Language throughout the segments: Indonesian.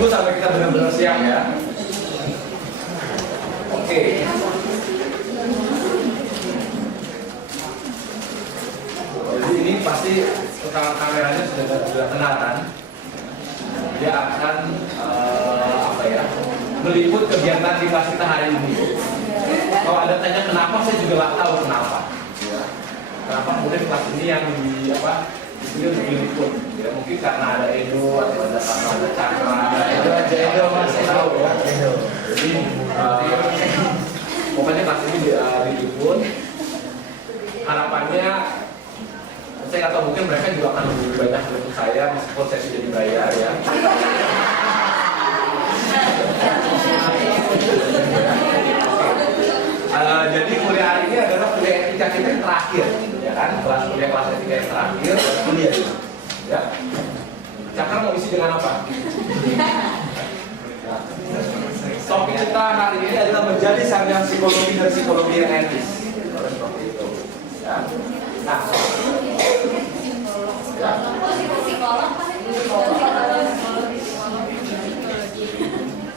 tunggu sampai kita benar-benar siap ya. Oke. Jadi ini pasti tukang kameranya sudah kenal kan? Dia akan meliput kegiatan di kelas kita hari ini. Kalau Anda tanya kenapa, saya juga nggak tahu kenapa. Kenapa kemudian kelas ini yang dipilih untuk diliput? Ya mungkin karena ada Edo atau ada Cakra, ada Edo masih tahu ya. Jadi pokoknya kelas ini diliput. Harapannya saya nggak tahu, mungkin mereka juga akan lebih banyak meliput saya meskipun saya sudah dibayar ya. Jadi kuliah hari ini adalah kuliah etika kita yang terakhir, ya kan? Kelas etika yang terakhir, kuliah, ya. Cakra mau isi dengan apa? Topik kita hari ini adalah menjadi sarjana psikologi dan psikologi yang etis. Seperti itu, ya. Nah, ya.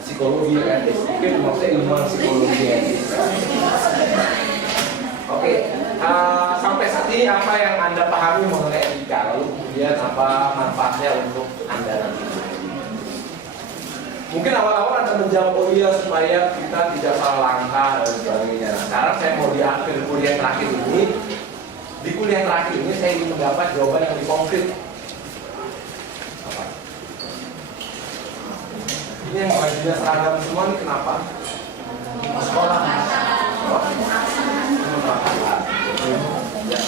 Psikologi yang etis, mungkin maksudnya ilmu psikologi yang etis. Oke, sampai saat ini apa yang Anda pahami mengenai etika, lalu kemudian apa manfaatnya untuk Anda nanti? Mungkin awal-awal Anda menjawab oh iya supaya kita tidak salah langkah dan sebagainya. Nah, sekarang saya mau di akhir kuliah terakhir ini, di kuliah terakhir ini saya ingin mendapat jawaban yang lebih konkret. Ini yang bajunya seragam semua ini kenapa? Sekolah. Ya.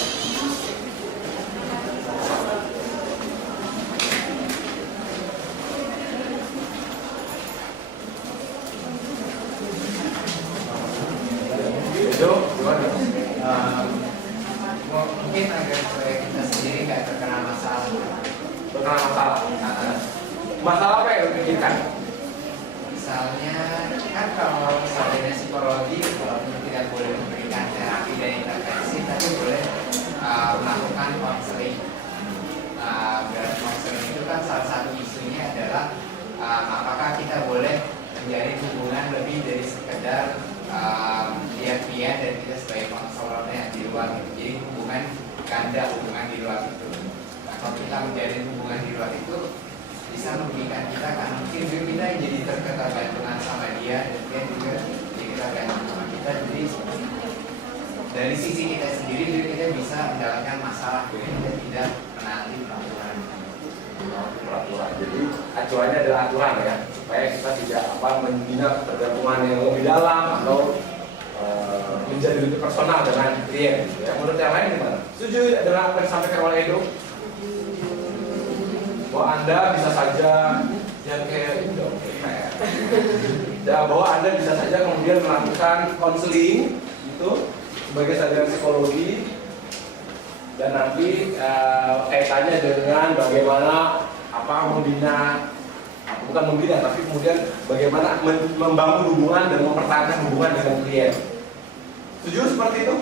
Mungkin agar supaya kita sendiri nggak terkena masalah. Terkena masalah. Masalah apa yang dipikirkan? Misalnya kan kalau misalnya psikologi walaupun tidak boleh memberikan terapi dan intervensi, tapi boleh melakukan konseling. Berarti konseling itu kan salah satu isunya adalah apakah kita boleh menjalin hubungan lebih dari sekedar dia dan kita sebagai konselornya di luar itu. Jadi hubungan ganda, hubungan di luar itu. Nah, kalau kita menjalin hubungan di luar itu bisa merugikan kita karena mungkin kita yang jadi terketergantungan sama dia dan dia juga jadi kita gantung sama kita. Jadi dari sisi kita sendiri kita bisa mendapatkan masalah jadi kita tidak menaati peraturan. Peraturan. Jadi acuannya adalah aturan ya, supaya kita tidak membina ketergantungan yang lebih dalam atau menjadi lebih personal dengan klien. Ya, menurut yang lain gimana? Setuju dengan apa yang disampaikan oleh Edo? Bahwa Anda bisa saja yang kayak ya, bahwa Anda bisa saja kemudian melakukan konseling itu sebagai sarjana psikologi dan nanti kaitannya dengan bagaimana membina tapi kemudian bagaimana membangun hubungan dan mempertahankan hubungan dengan klien. Setuju seperti itu?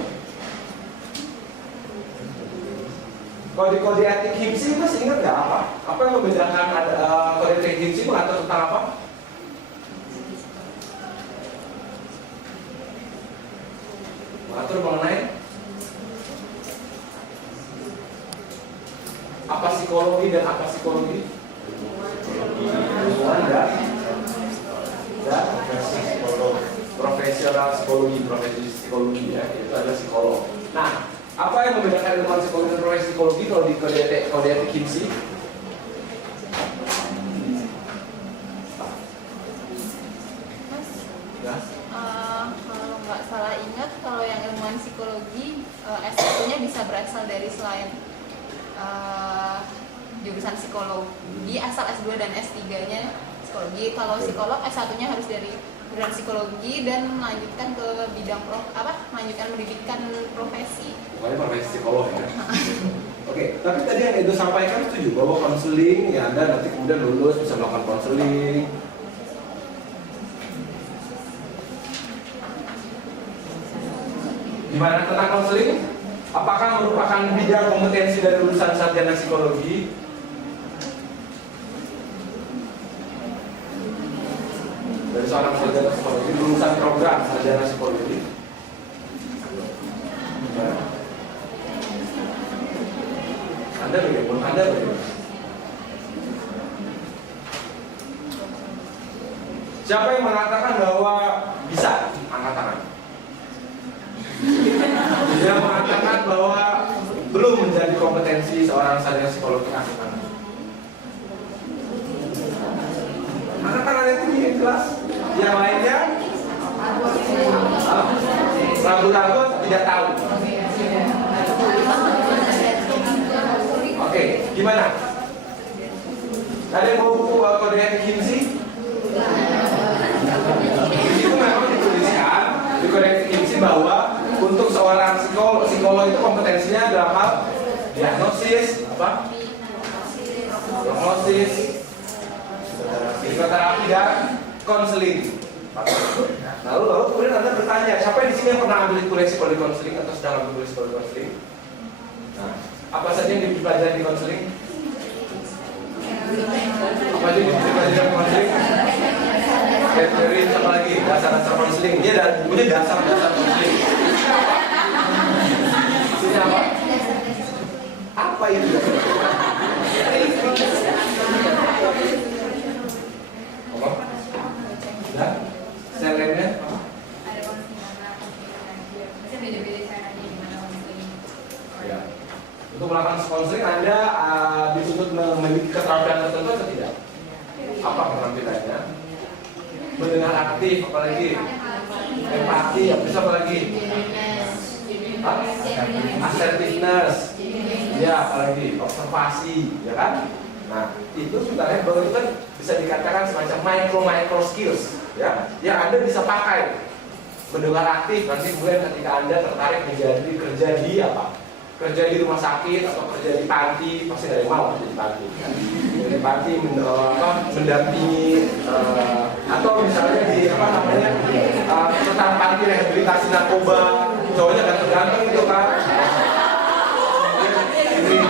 Kalau di kode etik HIMSI masih ingat nggak apa? Apa yang membedakan kode etik HIMSI mengatur tentang apa? Mengatur mengenai apa psikologi dan apa psikologi? Hubungan dan profesional psikologi, profesi psikologi ya, itu adalah psikolog. Nah, apa yang membedakan ilmuwan psikologi dan profesi psikologi kalau di kode etik HIMSI? Ya? Kalau nggak salah ingat, kalau yang ilmuwan psikologi S1-nya bisa berasal dari selain jurusan psikologi, asal S2 dan S3-nya psikologi. Kalau psikolog S1-nya harus dari jurusan psikologi dan melanjutkan ke bidang melanjutkan pendidikan profesi. Pokoknya profesi psikolog ya. Oke, tapi tadi yang Edo sampaikan setuju bahwa konseling ya Anda nanti kemudian lulus bisa melakukan konseling. Gimana tentang konseling? Apakah merupakan bidang kompetensi dari lulusan sarjana psikologi? dari seorang sarjana psikologi lulusan program sarjana psikologi? Anda bagaimana? Anda bagaimana? Siapa yang mengatakan bahwa bisa? Angkat tangan. Yang mengatakan bahwa belum menjadi kompetensi seorang sarjana psikologi, angkat tangan. Angkat tangan yang tinggi yang jelas. Yang lainnya ragu-ragu, tidak tahu. Oke, gimana? Ada yang mau buku kode etik Kinsey? Di situ memang dituliskan di kode etik Kinsey bahwa untuk seorang psikolog itu kompetensinya dalam hal diagnosis, prognosis, psikoterapi dan konseling. Lalu kemudian Anda bertanya, siapa di sini yang pernah ambil kuliah psikologi konseling atau sedang ambil kuliah psikologi konseling? Nah, apa saja yang dipelajari di konseling? Apa aja yang dipelajari di konseling? Teori apa lagi? Dasar-dasar konseling. Ini ada bukunya dasar-dasar konseling. Maksudnya apa? Apa itu? Apa? Ya? Saya lainnya? Ya. Untuk melakukan konseling Anda dituntut memiliki keterampilan tertentu atau tidak? Apa keterampilannya? Mendengar aktif, apalagi empati, bisa apalagi assertiveness, ya apalagi observasi, ya kan? Nah itu sebenarnya bahwa itu kan bisa dikatakan semacam micro skills, ya, yang Anda bisa pakai. Mendengar aktif nanti kemudian ketika Anda tertarik menjadi kerja di apa? Kerja di rumah sakit atau kerja di panti, pasti dari mau kerja di panti. Di panti mendampingi atau misalnya di tentang panti rehabilitasi narkoba, cowoknya ganteng-ganteng gitu kan. Ini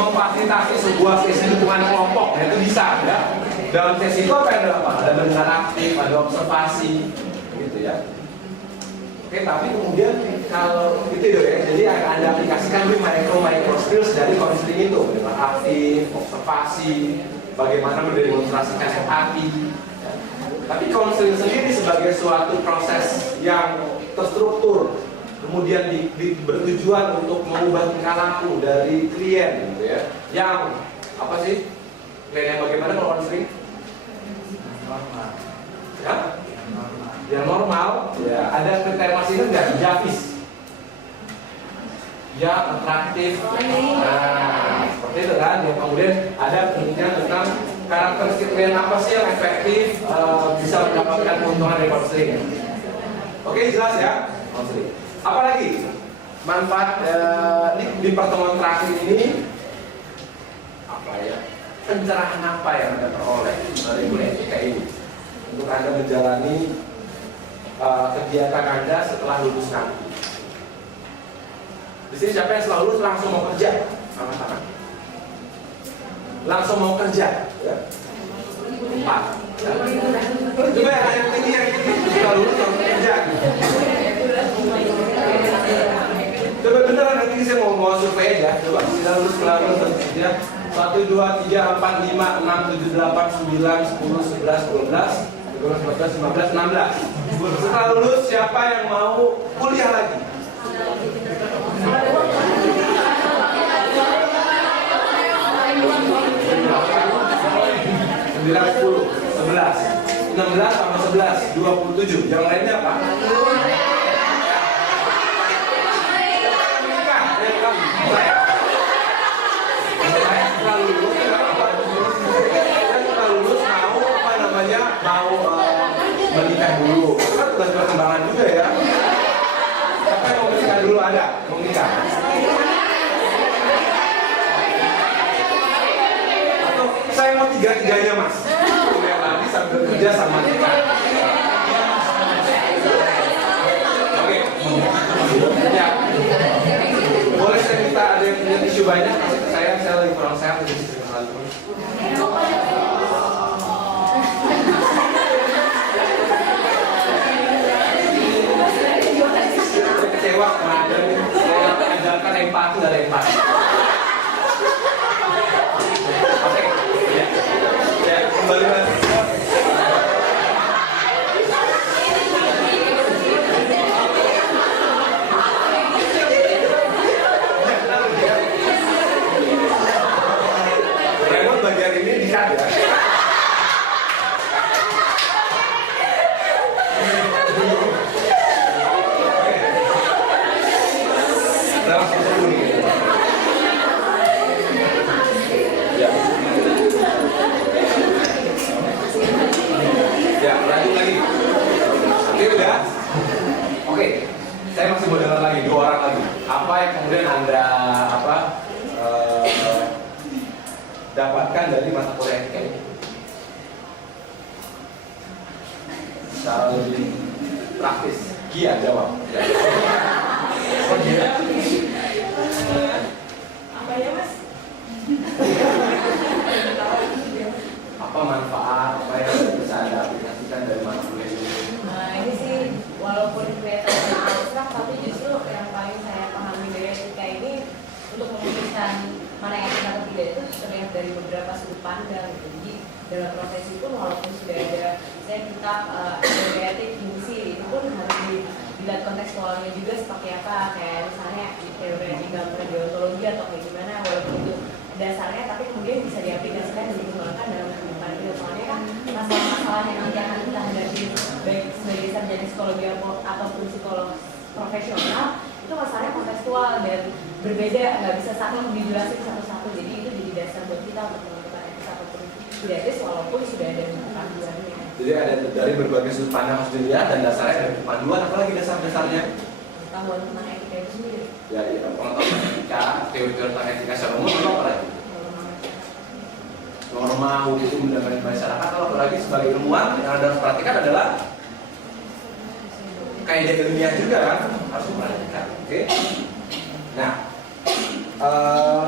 memfasilitasi sebuah sesi dukungan kelompok, itu bisa ya. Dalam sesi itu ada apa? Ada mendengar aktif, ada observasi, gitu ya. Oke, tapi kemudian kalau itu ya, jadi akan Anda aplikasikan di micro skills dari konseling itu, mendengar aktif, observasi, bagaimana mendemonstrasikan empati. Ya. Tapi konseling sendiri sebagai suatu proses yang terstruktur, kemudian bertujuan untuk mengubah tingkah laku dari klien, gitu ya. Yang apa sih? Klien yang bagaimana kalau konseling? Normal. Ya? Yang normal, ya ada kriteria masing nggak? Javis, ya atraktif, nah seperti itu kan. Yang kemudian ada penelitian tentang karakteristik klien apa sih yang efektif bisa mendapatkan keuntungan dari konseling. Oke, jelas ya konseling. Apalagi manfaat di pertemuan terakhir ini apa ya? Pencerahan apa yang Anda peroleh dari kuliah etika ini untuk Anda menjalani kegiatan Anda setelah lulus nanti? Di sini siapa yang setelah lulus langsung mau kerja? Sama-sama. Langsung mau kerja, ya? Empat. Ya? Coba yang tinggi setelah lulus langsung kerja. Coba beneran nanti saya mau survei aja. Coba sudah lulus kerja. 1, 2, 3, 4, 5, 6, 7, 8, 9, 10, 11, 12 14, 15, 16. Setelah lulus siapa yang mau kuliah lagi? 9, 10, 11, 16 sama 11, 27. Yang lainnya apa? Mau menikah dulu, kan tugas perkembangan juga ya. Siapa yang mau menikah dulu? Ada mau menikah? Atau saya mau tiga-tiganya mas, kuliah lagi sambil kerja sama nikah. Oke, ya. Boleh saya minta ada yang punya tisu banyak kasih ke saya saya lagi kurang sehat jadi sering kali terus. Saya kecewa karena saya ajarkan empati dari empati. Oke, ya kembali lagi. Raymond bagian ini dikat ya. Langsung ketemu nih. Ya. Ya, lanjut lagi. Oke, udah. Oke, saya masih mau dengar lagi 2 orang lagi. Apa yang kemudian Anda dapatkan dari mata kuliah etika ini? Secara lebih praktis. Gia jawab. Ya. Oh, Gia? Apa ya mas? Apa manfaat, apa yang bisa Anda aplikasikan dari mata kuliah ini? Nah ini sih walaupun kelihatannya abstrak, tapi justru yang paling saya pahami dari etika ini untuk memutuskan mana yang etika atau tidak itu terlihat dari beberapa sudut pandang gitu. Jadi dalam profesi pun walaupun sudah ada saya kitab etik fungsi itu pun harus dilihat kontekstualnya juga seperti apa, kayak misalnya teori etika deontologi atau kayak gimana, walaupun itu dasarnya tapi kemudian bisa diaplikasikan dan dikembangkan dalam kehidupan itu. Soalnya kan masalah-masalah yang nanti akan kita hadapi baik sebagai sarjana psikologi ataupun psikolog profesional itu masalahnya kontekstual dan berbeda, nggak bisa satu dijelasin satu-satu. Jadi itu jadi dasar buat kita untuk menentukan etika ataupun tidak etis walaupun sudah ada panduannya. Jadi ada dari berbagai sudut pandang harus dilihat dan dasarnya dari panduan, apalagi dasar-dasarnya? Pengetahuan tentang etika itu sendiri. Ya, pengetahuan etika, teori-teori tentang etika secara umum atau apa lagi? Norma hukum dan masyarakat, kalau apalagi sebagai ilmuwan yang Anda harus perhatikan adalah kaidah ilmiah juga kan, harus diperhatikan. Oke? Nah,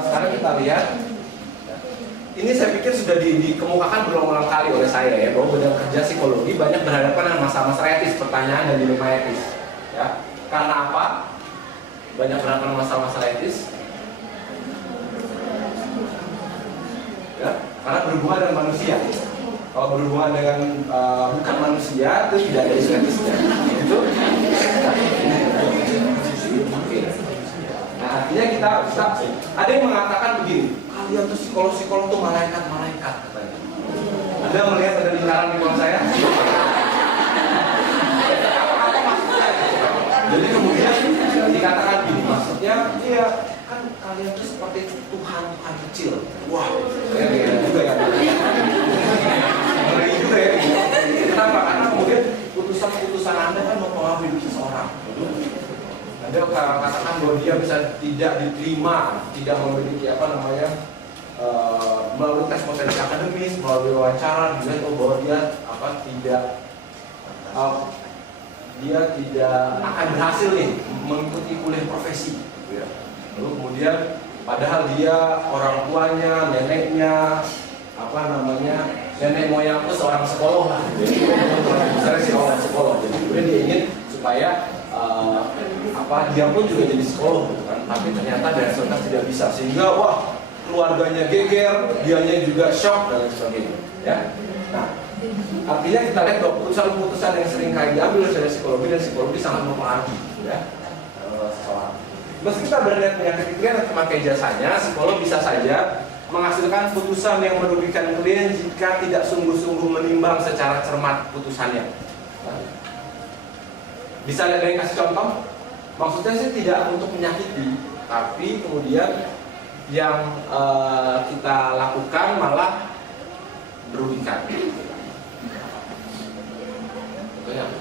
sekarang kita lihat. Ini saya pikir sudah dikemukakan berulang-ulang kali oleh saya ya, bahwa dalam kerja psikologi banyak berhadapan dengan masalah-masalah etis, pertanyaan dan dilema etis. Ya, karena apa? Banyak berhadapan dengan masalah-masalah etis. Ya, karena berhubungan dengan manusia. Kalau berhubungan dengan bukan manusia itu tidak ada isu etisnya. Gitu. Oke. Nah, artinya kita ada yang mengatakan begini. Kalian tuh psikolog tuh malaikat katanya. Anda melihat ada lingkaran di kepala saya? Apa maksudnya? Jadi kemudian dikatakan gini, maksudnya iya kan kalian tuh seperti Tuhan kecil. Wah, saya lihat juga ya. Ngeri juga ya. Kenapa? Karena kemudian putusan Anda kan mempengaruhi hidup seseorang. Anda katakan bahwa dia bisa tidak diterima, tidak memiliki melalui tes potensi akademis, melalui wawancara, dilihat bahwa dia tidak akan berhasil nih mengikuti kuliah profesi. Lalu kemudian padahal dia orang tuanya, neneknya, nenek moyangku seorang psikolog lah. Misalnya seorang psikolog, jadi kemudian dia ingin supaya dia pun juga jadi psikolog, kan? Tapi ternyata dari hasilnya tidak bisa, sehingga wah keluarganya geger, dianya juga shock dan lain sebagainya. Ya, nah artinya kita lihat bahwa keputusan-keputusan yang sering kali diambil oleh psikologi dan psikologi sangat mempengaruhi, ya, seseorang. Meski kita berada penyakit klien atau memakai jasanya, psikolog bisa saja menghasilkan putusan yang merugikan klien jika tidak sungguh-sungguh menimbang secara cermat putusannya. Bisa lihat dari kasih contoh? Maksudnya sih tidak untuk menyakiti, tapi kemudian yang kita lakukan malah merugikan. Contohnya apa?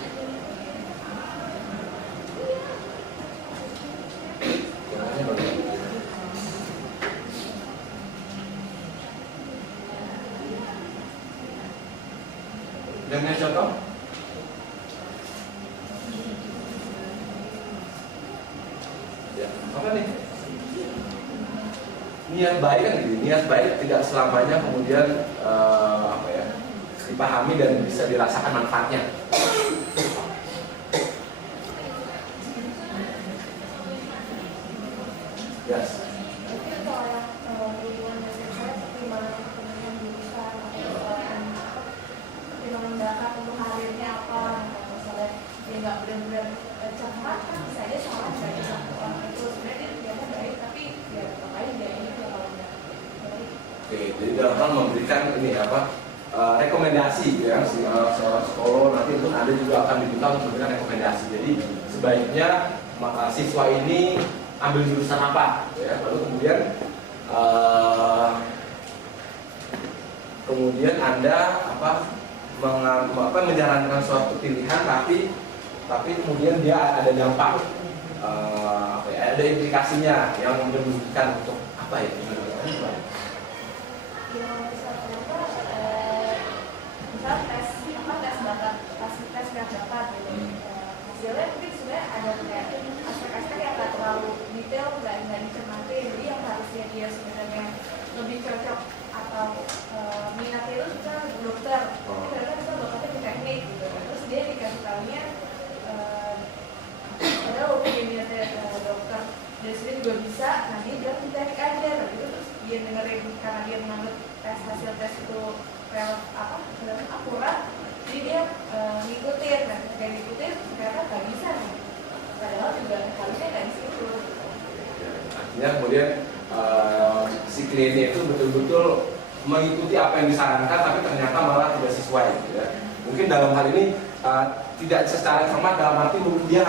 Dengan contoh? Ya, apa nih? niat baik kan gitu, niat baik tidak selamanya kemudian dipahami dan bisa dirasakan manfaatnya. Yes. Mungkin kalau hubungan dengan saya pertimbangan kepentingan jurusan atau pertimbangan bakat untuk karirnya apa, misalnya dia nggak benar-benar cermat kan bisa aja salah dari satu orang itu sebenarnya dia ternyata baik tapi ya tetap aja dia ini kalau nggak baik. Oke, jadi dalam hal memberikan ini rekomendasi ya seorang psikolog nanti itu ada juga akan diminta untuk memberikan rekomendasi. Jadi sebaiknya siswa ini ambil jurusan apa, ya. Lalu kemudian Anda menjalankan suatu pilihan, tapi kemudian dia ada dampak, ada implikasinya yang menunjukkan untuk apa ya? Misal tes bakat, tes bakat gitu. Hasilnya mungkin sebenarnya ada kayak aspek-aspek yang nggak terlalu detail, nggak dicermati. Jadi yang harusnya dia sebenarnya lebih cocok atau minatnya itu bisa dokter, karena kita bakatnya di teknik gitu. Terus dia dikasih tahunya padahal walaupun dia minatnya dokter, dari sini juga bisa. Nah dia bilang di teknik aja, gitu. Terus dia dengerin karena dia menganggap hasil tes itu akurat, jadi dia ngikutin. Nah ketika ngikutin ternyata nggak bisa nih, padahal juga harusnya nggak di situ. Artinya kemudian si kliennya itu betul-betul mengikuti apa yang disarankan, tapi ternyata malah tidak sesuai, gitu ya. Mungkin dalam hal ini tidak secara formal, dalam arti dia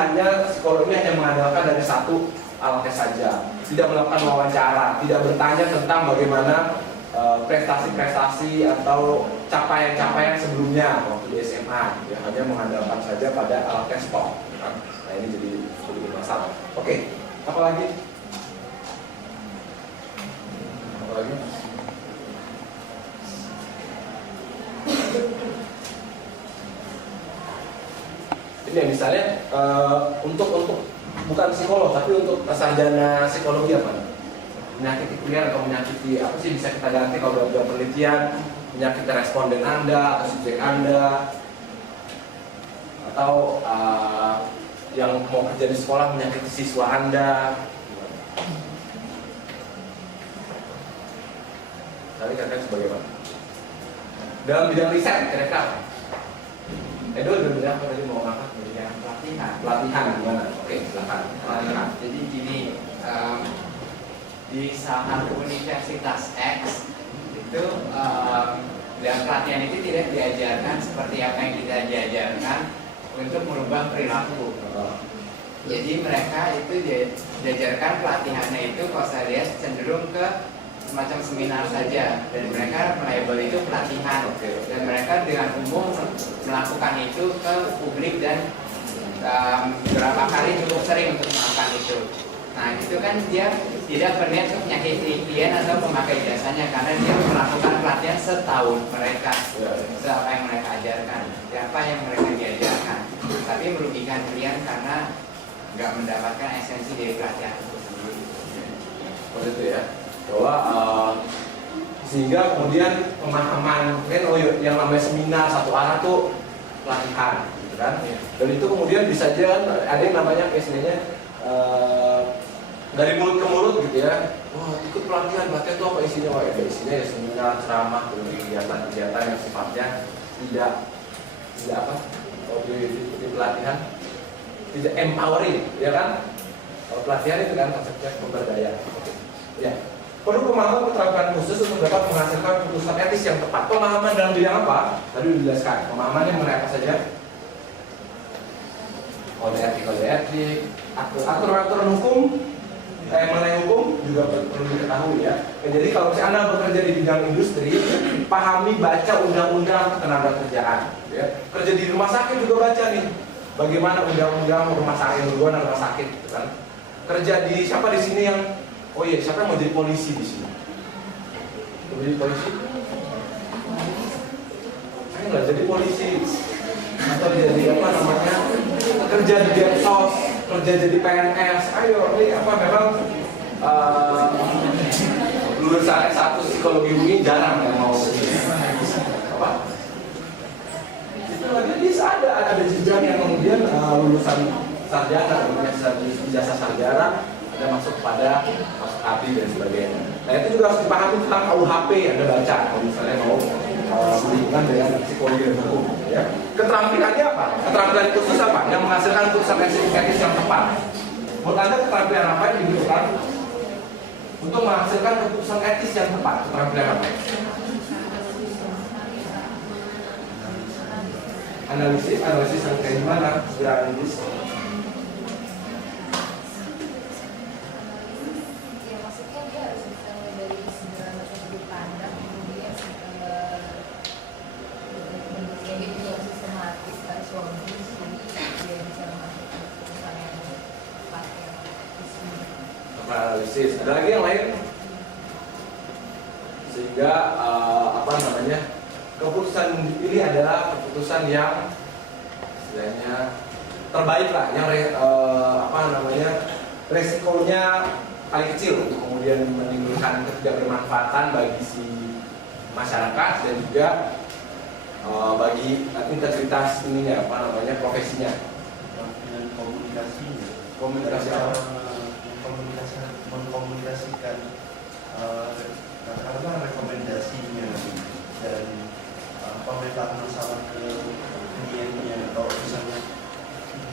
psikolognya hanya mengandalkan dari satu alat tes saja, tidak melakukan wawancara, tidak bertanya tentang bagaimana prestasi-prestasi atau capaian-capaian sebelumnya waktu di SMA, ya, hanya mengandalkan saja pada alat tes POM. Nah ini jadi masalah. Oke, apa lagi? Ini ya, misalnya untuk bukan psikolog tapi untuk sarjana psikologi apa? Menyakiti klien atau menyakiti apa sih bisa kita ganti kalau dalam penelitian, menyakiti responden Anda atau subjek Anda, atau yang mau kerja di sekolah menyakiti siswa Anda. Tadi katakan sebagaimana dalam bidang riset kira-kira Edo udah bilang apa tadi mau ngangkat bidang pelatihan gimana? Oke, silakan. Pelatihan. Jadi gini, di salah satu universitas X itu dalam pelatihan itu tidak diajarkan seperti apa yang kita diajarkan untuk merubah perilaku. Jadi mereka itu diajarkan pelatihannya itu kalau saya lihat cenderung ke semacam seminar saja, dan mereka melabel itu pelatihan, dan mereka dengan umum melakukan itu ke publik dan beberapa kali cukup sering untuk melakukan itu. Nah itu kan dia tidak berniat untuk menyakiti klien atau pemakai jasanya, karena dia melakukan pelatihan setahun mereka, apa yang mereka ajarkan, apa yang mereka diajarkan, tapi merugikan klien karena nggak mendapatkan esensi dari pelatihan itu sendiri. Seperti itu ya, bahwa sehingga kemudian pemahaman kan yang namanya seminar satu arah tuh pelatihan, gitu kan? Dan itu kemudian bisa aja ada yang namanya istilahnya dari mulut ke mulut gitu ya. Wah, ikut pelatihan itu apa isinya? Wah, ya isinya ya seminar, ceramah, kegiatan-kegiatan yang sifatnya tidak apa? Kalau di pelatihan tidak empowering, ya kan? Kalau pelatihan itu kan konsepnya pemberdayaan. Ya. Perlu pemahaman keterampilan khusus untuk dapat menghasilkan keputusan etis yang tepat. Pemahaman dalam bidang apa? Tadi sudah dijelaskan. Pemahamannya mengenai apa saja? Kode etik, aturan hukum, mengenai hukum juga perlu diketahui ya. Jadi kalau misalnya Anda bekerja di bidang industri, pahami, baca undang-undang ketenagakerjaan. Ya. Kerja di rumah sakit juga baca nih, bagaimana undang-undang rumah sakit, gitu kan? Kerja di siapa di sini yang siapa yang mau jadi polisi di sini? Mau jadi polisi? Ayo nggak jadi polisi atau jadi apa namanya? Kerja di Densos, kerja jadi PNS. Ayo, ini apa memang lulusan S1 psikologi UI jarang yang mau apa? Itu lagi bisa ada jenjang yang kemudian lulusan sarjana, kemudian ijazah sarjana ada masuk pada masuk API dan sebagainya. Nah itu juga harus dipahami tentang KUHP, Anda baca kalau misalnya mau berhubungan dengan psikologi dan hukum. Ya. Keterampilannya apa? Keterampilan khusus apa? Yang menghasilkan putusan etis yang tepat. Menurut Anda keterampilan apa yang dibutuhkan untuk menghasilkan keputusan etis yang tepat? Keterampilan apa? Analisis yang kayak gimana? Analisis. Ya maksudnya dia harus bisa mulai dari segala sudut pandang, kemudian bentuknya dia punya sistematis, harus logis, jadi dia bisa menghasilkan keputusan yang tepat yang Analisis. Ada lagi yang lain? Sehingga apa namanya? Keputusan ini adalah keputusan yang istilahnya terbaik lah, yang apa namanya resikonya paling kecil untuk kemudian menimbulkan ketidakbermanfaatan bagi si masyarakat dan juga bagi integritas ininya apa namanya profesinya. Komunikasi apa? Mengkomunikasikan katakanlah rekomendasinya dan pemetakan masalah ke kliennya, atau misalnya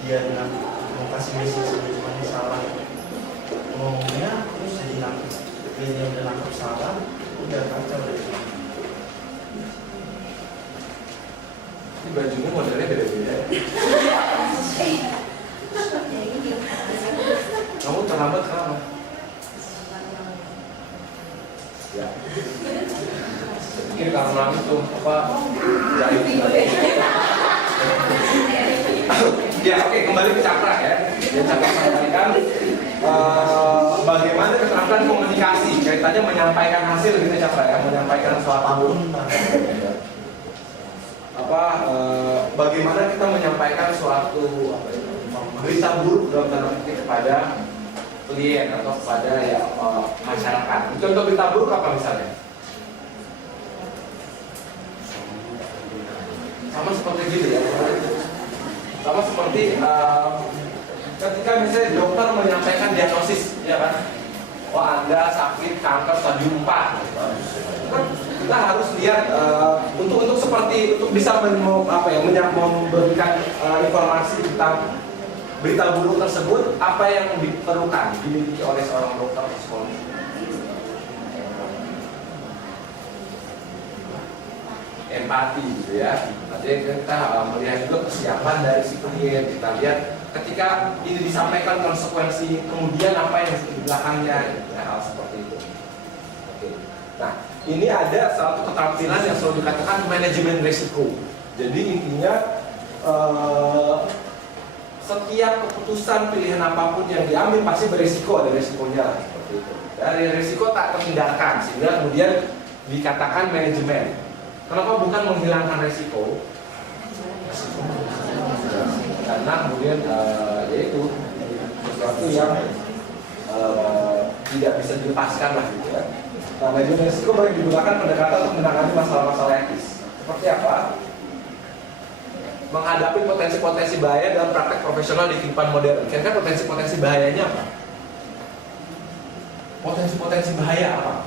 dia mau kasih message cuma salah ngomongnya terus jadi nangkep kliennya udah nangkep salah, udah kacau deh. Ini bajunya modelnya beda-beda. Kamu terlambat kenapa? Ya. Ini karena itu apa? Ya oke, kembali ke Cakra ya. Yang Cakra sampaikan bagaimana keterampilan komunikasi kaitannya menyampaikan hasil gitu Cakra ya, menyampaikan suatu apa bagaimana kita menyampaikan suatu berita buruk dalam tanda petik kepada klien atau kepada ya masyarakat. Contoh berita buruk apa misalnya? Sama seperti gitu ya. Sama seperti ketika misalnya dokter menyampaikan diagnosis, ya kan? Oh Anda sakit kanker stadium 4. Kan kita harus lihat untuk seperti untuk bisa memberikan informasi tentang berita buruk tersebut, apa yang diperlukan dimiliki oleh seorang dokter psikologi. Empati gitu ya. Nanti kita melihat juga kesiapan dari si klien. Kita lihat ketika ini disampaikan konsekuensi kemudian apa yang di belakangnya gitu, ya, hal seperti itu. Oke. Nah, ini ada satu keterampilan yang selalu dikatakan manajemen risiko. Jadi intinya setiap keputusan pilihan apapun yang diambil pasti berisiko, ada risikonya seperti itu. Dari risiko tak terhindarkan sehingga kemudian dikatakan manajemen. Kenapa bukan menghilangkan risiko? Karena kemudian yaitu sesuatu yang tidak bisa dilepaskan lah gitu ya. Nah, manajemen risiko boleh digunakan pendekatan untuk menangani masalah-masalah etis. Seperti apa? Menghadapi potensi-potensi bahaya dalam praktek profesional di kehidupan modern. Kira-kira potensi-potensi bahayanya apa? Potensi-potensi bahaya apa?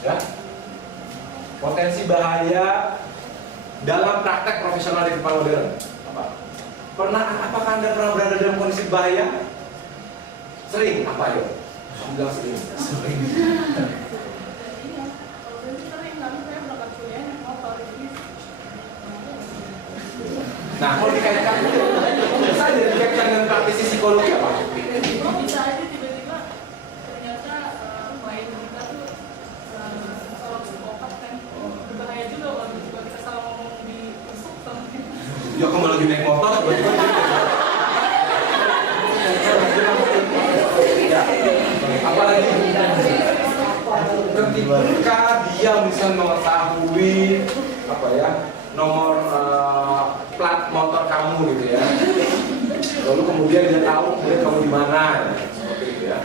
Ya? Potensi bahaya dalam praktek profesional di kehidupan modern apa? Apakah Anda pernah berada dalam kondisi bahaya? Sering? Apa ya? Bilang sering. Sering. Nah, kalau dikaitkan bisa aja dikaitkan dengan praktisi psikologi apa? Bisa aja tiba-tiba ternyata main kita tuh seorang psikopat kan berbahaya juga kalau tiba-tiba kita salah ngomong di tusuk sama kita. Ya kamu lagi naik motor tiba-tiba ya. Apalagi ketika dia bisa mengetahui apa ya nomor plat motor kamu gitu ya, lalu kemudian dia tahu kemudian kamu di mana, ya. Seperti itu ya.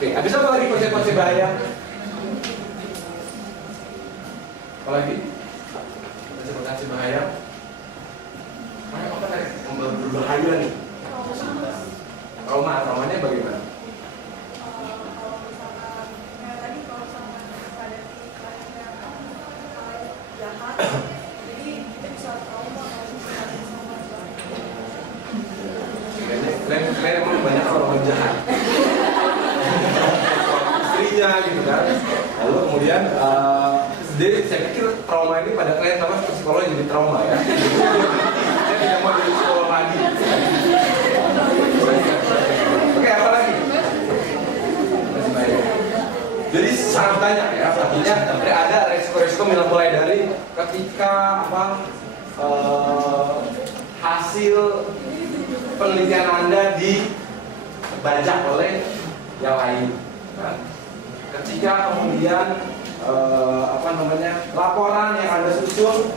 Oke, habis apa lagi konsep-konsep bahaya? Apa lagi? Konsep-konsep bahaya? Apa tadi? Berbahaya nih. Traumanya bagaimana? Kalau misalkan kayak tadi kalau misalkan ada di kelasnya jahat, jadi kita bisa trauma kalau misalkan sama Kalian emang banyak orang jahat. Istrinya gitu kan. Lalu kemudian jadi saya pikir trauma ini pada kalian sama psikolog jadi trauma ya. Saya tidak mau jadi psikolog lagi. Oke, apa lagi? Masih banyak. Jadi sangat banyak ya. Artinya ada resiko-resiko mulai dari ketika hasil penelitian Anda dibajak oleh yang lain. Kan? Ketika kemudian laporan yang Anda susun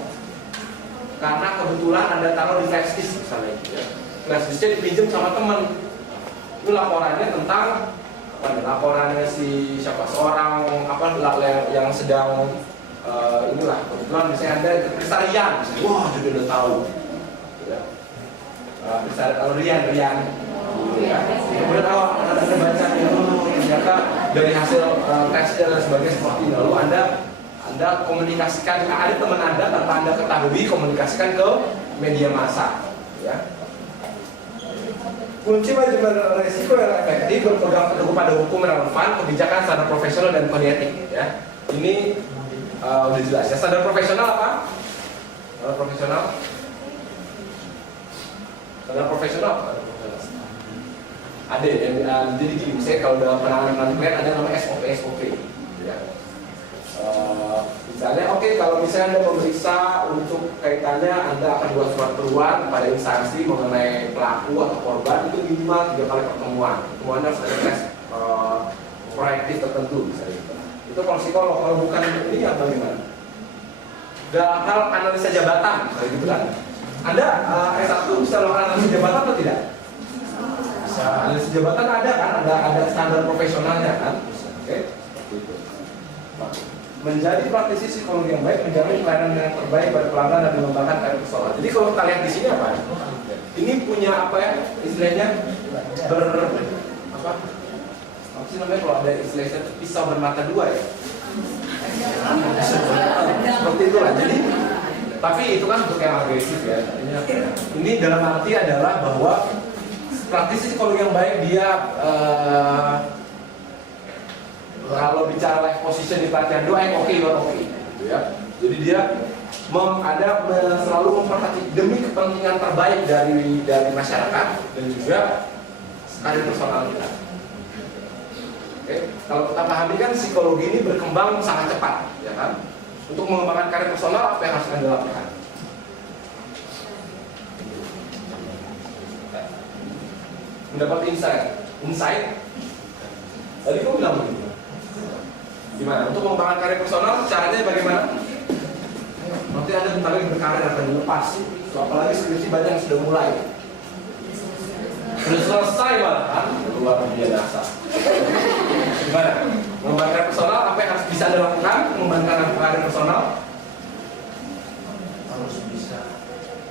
karena kebetulan Anda taruh di flash disk misalnya, ya. Flash disknya dipinjam sama teman. Itu laporannya tentang laporannya si siapa seorang yang sedang inilah kebetulan misalnya Anda kesarian, wah jadi udah tahu. Ya. Kalau Rian ya. Kemudian Anda baca ternyata dari hasil tes dan sebagainya seperti itu. Lalu Anda komunikasikan, ada teman Anda tanpa Anda ketahui, komunikasikan ke media massa. Ya. Kunci manajemen resiko yang efektif berpegang teguh pada hukum relevan, kebijakan, standar profesional dan kode etik. Ya. Ini udah jelas. Ya. Standar profesional apa? Standar profesional. Standar profesional apa? Ada yang jadi gini, misalnya kalau dalam penanganan klien ada namanya SOP. Ya. Misalnya kalau misalnya Anda memeriksa untuk kaitannya Anda akan buat surat keluar pada instansi mengenai pelaku atau korban itu minimal 3 kali pertemuan. Pertemuannya harus ada tes proaktif tertentu misalnya. Itu kalau psikolog, kalau bukan ini apa gimana? Dalam hal analisa jabatan, misalnya gitu kan? Anda S1 bisa melakukan analisa jabatan atau tidak? Bisa. Analisa jabatan ada kan? Ada standar profesionalnya kan? Oke. Menjadi praktisi psikologi yang baik, menjamin pelayanan yang terbaik pada pelanggan dan mengembangkan karir persoalan. Jadi kalau kita lihat di sini apa? Ini punya apa ya? Istilahnya apa sih namanya kalau ada istilahnya pisau bermata dua ya? Seperti itulah. Jadi tapi itu kan untuk yang agresif ya. Ini dalam arti adalah bahwa praktisi psikologi yang baik dia kalau bicara life position di pelatihan doa yang oke, gitu ya. Jadi dia selalu memperhatikan demi kepentingan terbaik dari masyarakat dan juga karir personal kita. Oke, kalau kita pahami kan psikologi ini berkembang sangat cepat, ya kan? Untuk mengembangkan karir personal apa yang harus Anda lakukan? Mendapat insight. Tadi kamu bilang begitu. Gimana? Untuk mengembangkan karir personal, caranya bagaimana? Nanti Anda bentar lagi berkarir akan dilepas. Apalagi skripsi banyak yang sudah mulai. Sudah selesai malahan, luar biasa. Gimana? Mengembangkan karir personal, apa yang harus bisa Anda lakukan? Mengembangkan karir personal? Harus bisa,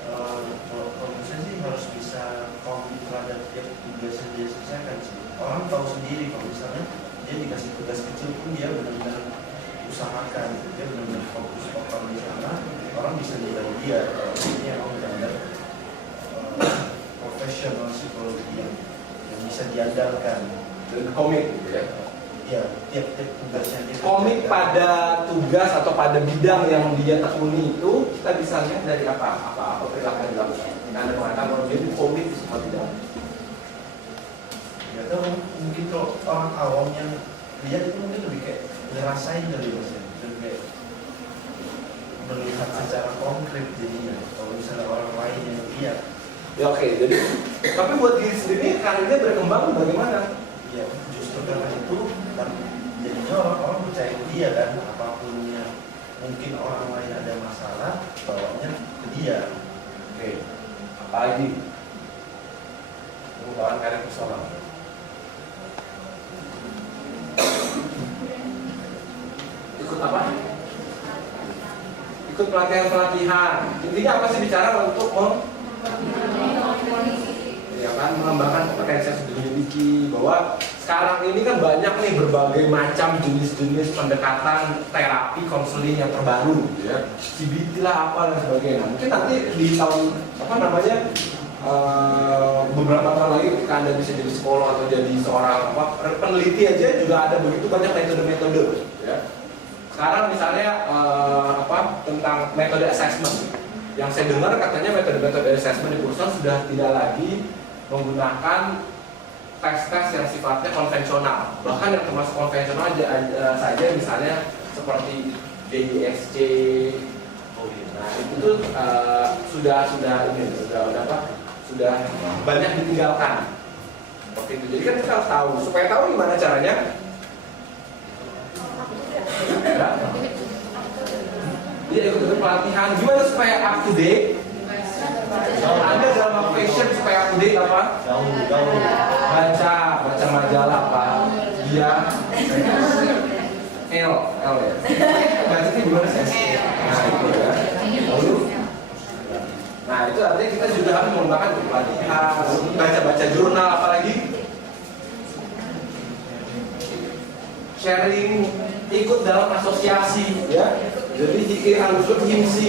kalau misalnya sih harus bisa komit terhadap tiap tugas yang dia selesaikan sih. Orang tahu sendiri kalau misalnya dia dikasih tugas kecil pun dia benar-benar usahakan, dia benar-benar fokus total di sana. Orang bisa nilai dia kalau ini emang benar-benar profesional psikologi yang bisa diandalkan. Dan komit, gitu ya. Ya, tiap-tiap tugasnya dia Komit pada tugas atau pada bidang yang dia tekuni itu kita bisa lihat dari apa perilaku yang dilakukan. Anda mengatakan bahwa dia komit di semua bidang. Ya tahu mungkin kalau orang awam yang lihat itu mungkin lebih kayak ngerasain dari maksudnya, lebih kayak melihat secara konkret jadinya. Kalau misalnya orang lain yang lihat, Ya oke, jadi tapi buat diri sendiri karirnya berkembang bagaimana? ya justru karena itu kan jadinya orang-orang percaya ke dia kan, apapun yang mungkin orang lain ada masalah bawanya ke dia. Oke, apa lagi? Pengembangan karir personal. ikut pelatihan-pelatihan. Intinya apa sih? Bicara untuk ya kan, mengembangkan kompetensi yang sudah dimiliki. Bahwa sekarang ini kan banyak nih berbagai macam jenis-jenis pendekatan terapi konseling yang terbaru, gitu ya. CBT lah apa dan sebagainya. Mungkin nanti di tahun beberapa tahun lagi ketika Anda bisa jadi psikolog atau jadi seorang peneliti aja juga ada begitu banyak metode-metode, ya. Sekarang misalnya tentang metode assessment. Yang saya dengar katanya metode-metode assessment di perusahaan sudah tidak lagi menggunakan tes-tes yang sifatnya konvensional. Bahkan yang termasuk konvensional saja misalnya seperti DISC. Nah, itu tuh sudah banyak ditinggalkan. Seperti itu. Jadi kan kita harus tahu. Supaya tahu gimana caranya. Ya. Iya, ikut pelatihan. Gimana supaya up to date? Anda dalam fashion supaya up to date apa? Baca majalah apa? Dia L ya. Bacanya gimana sih? Nah itu ya. Lalu, nah itu artinya kita juga harus mengembangkan pelatihan, baca jurnal, apalagi sharing, ikut dalam asosiasi, ya. Jadi anggota HIMSI,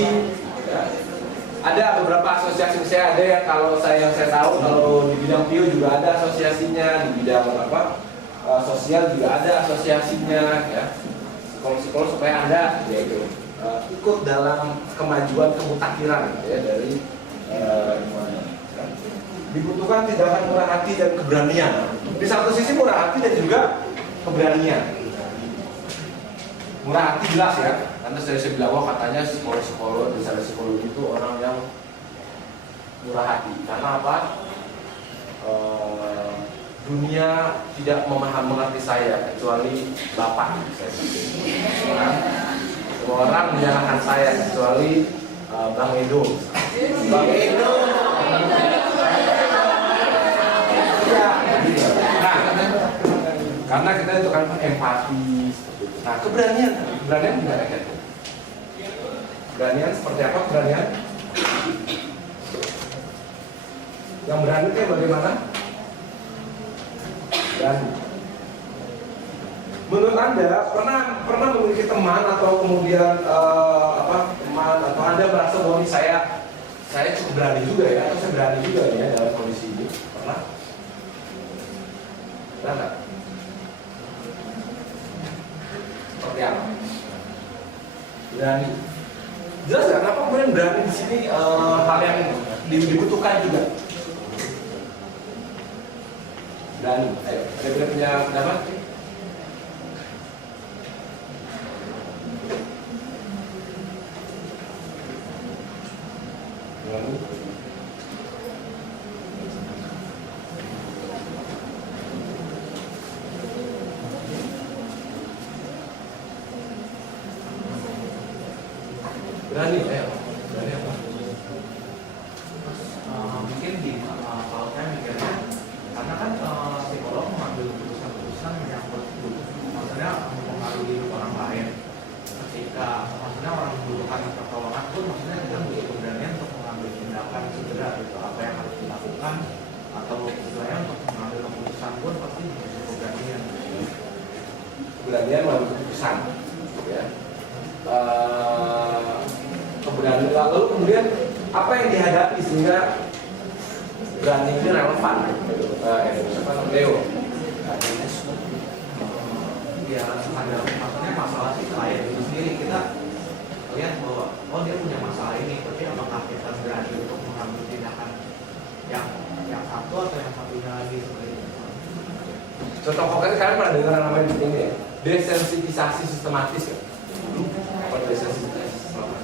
ya. Ada beberapa asosiasi, saya ada yang saya tahu kalau di bidang PIO juga ada asosiasinya, di bidang sosial juga ada asosiasinya, ya. Psikolog supaya Anda yaitu ikut dalam kemajuan kemutakhiran, ya, dari dibutuhkan tindakan murah hati dan keberanian. Di satu sisi murah hati dan juga keberanian. Murah hati jelas ya, karena saya bilang katanya psikolog misalnya psikologi itu orang yang murah hati. Karena apa? Dunia tidak mengerti saya kecuali Bapak. Semua orang menyalahkan saya kecuali Bang Edo. Bang Edo. Ya, nah, karena kita itu kan empati. Nah, keberanian gimana kan? Keberanian seperti apa keberanian? Yang berani itu bagaimana? Berani. Menurut Anda pernah memiliki teman atau kemudian teman atau Anda merasa bahwa saya cukup berani juga ya, atau saya berani juga ya dalam kondisi ini? Pernah? Pernah nggak? Seperti apa? Berani. Jelas nggak kenapa kemudian berani di sini hal yang dibutuhkan juga? Berani. Ayo, ada punya pendapat? Berani. Berani, ayo. Berani apa? Mungkin kalau saya mikirnya, karena kan psikolog mengambil keputusan-keputusan yang maksudnya mempengaruhi hidup orang lain. Ketika maksudnya orang membutuhkan pertolongan pun, maksudnya kita butuh keberanian untuk mengambil tindakan segera gitu, apa yang harus dilakukan, atau istilahnya untuk mengambil keputusan pun pasti butuh keberanian. Keberanian mengambil keputusan, ya. Keberanian lalu kemudian apa yang dihadapi sehingga berani ini relevan gitu. Leo. Ya ada maksudnya masalah sih selain itu sendiri, kita lihat bahwa dia punya masalah ini, tapi apakah kita berani untuk mengambil tindakan yang satu atau yang satunya lagi seperti itu. Contoh konkret kalian pernah dengar namanya ini ya? Desensitisasi sistematis ya? Apa desensitisasi sistematis?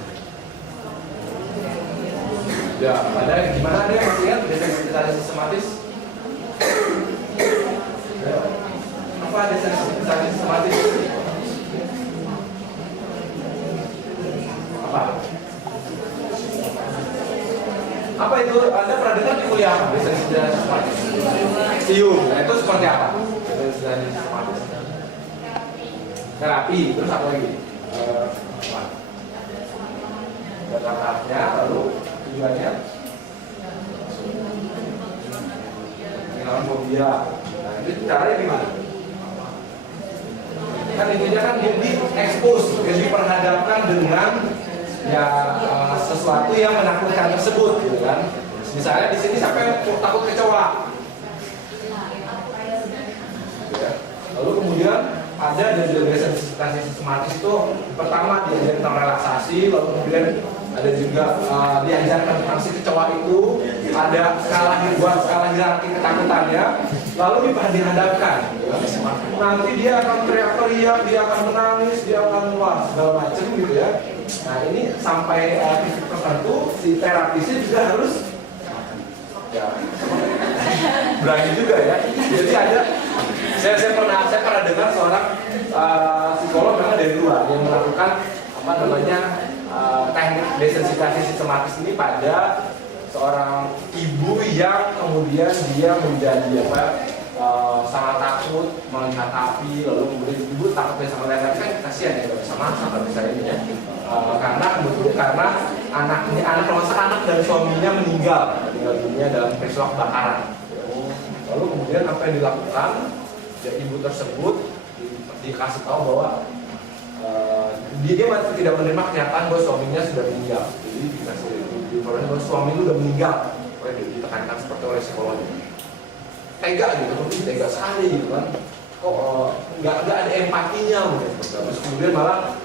Ya, ada gimana ada yang masih ingat desensitisasi sistematis? Ya. Apa desensitisasi sistematis? Apa itu? Anda pernah dengar di kuliah apa? Desensitisasi sistematis? SIU. Nah, itu seperti apa? Desensitisasi sistematis. Terapi. Terus apa lagi? tahapnya, lalu tujuannya menghilangkan fobia. Nah, itu caranya gimana? Kan intinya kan dia di-expose, dia diperhadapkan dengan ya sesuatu yang menakutkan tersebut, gitu kan? Misalnya di sini siapa yang takut kecoa? Lalu kemudian ada dari desensitasi sistematis itu pertama diajar tentang relaksasi, lalu kemudian ada juga diajarkan tentang si kecoa itu, ada skala hierarki ketakutannya, lalu dihadapkan. Nanti dia akan teriak-teriak, dia akan menangis, dia akan wah segala macam gitu ya. Nah ini sampai titik tertentu si terapisnya juga harus ya berani juga ya. Jadi ada saya pernah dengar seorang psikolog memang dari luar yang melakukan apa namanya teknik desensitasi sistematis ini pada seorang ibu yang kemudian dia menjadi sangat takut melihat api, lalu kemudian ibu takut sama melihat api kan kasihan ya, nggak bisa masak, nggak bisa ini ya. Karena anak kalau anak dan suaminya meninggal dunia dalam peristiwa kebakaran. Lalu kemudian apa yang dilakukan? Ya, ibu tersebut dikasih tahu bahwa dia masih tidak menerima kenyataan bahwa suaminya sudah meninggal. Jadi dikasih informasi bahwa suami itu sudah meninggal. Ditekankan seperti oleh psikolog. Tega gitu, mungkin tega sekali gitu kan. Kok nggak ada empatinya mungkin. Terus kemudian malah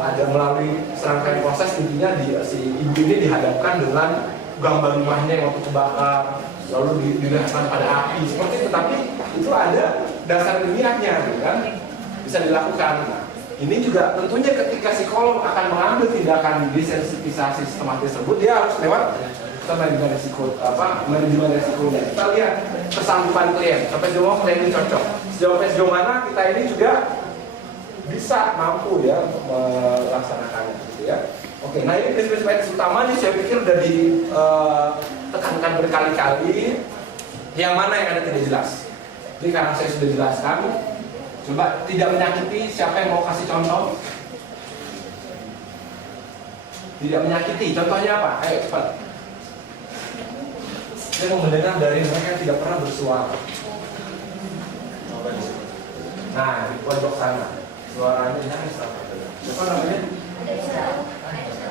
ada melalui serangkaian proses intinya si ibu ini dihadapkan dengan gambar rumahnya yang waktu kebakar, lalu dilihatkan pada api seperti itu. Tapi itu ada dasar ilmiahnya gitu kan, bisa dilakukan. Nah, ini juga tentunya ketika psikolog akan mengambil tindakan desensitisasi sistematis tersebut, dia harus lewat manajemen risiko, manajemen risikonya. Kita lihat kesanggupan klien, sampai sejauh mana klien ini cocok, sejauh mana kita ini juga bisa mampu ya melaksanakannya gitu ya. Oke, nah ini prinsip-prinsip utama nih saya pikir udah ditekankan berkali-kali. Yang mana yang ada tidak jelas? Jadi karena saya sudah jelaskan, coba tidak menyakiti, siapa yang mau kasih contoh? Tidak menyakiti, contohnya apa? Ayo cepat. Saya mau mendengar dari mereka yang tidak pernah bersuara. Nah, di pojok sana, suaranya nyaris apa? Siapa namanya?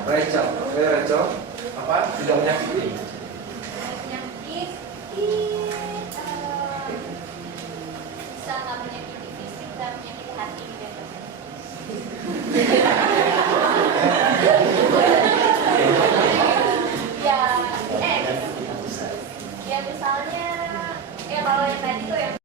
Rachel. Oke, Rachel. Apa? Tidak menyakiti. Bisa nggak menyakiti fisik dan menyakiti hati gitu. Ya misalnya ya kalau yang tadi tuh yang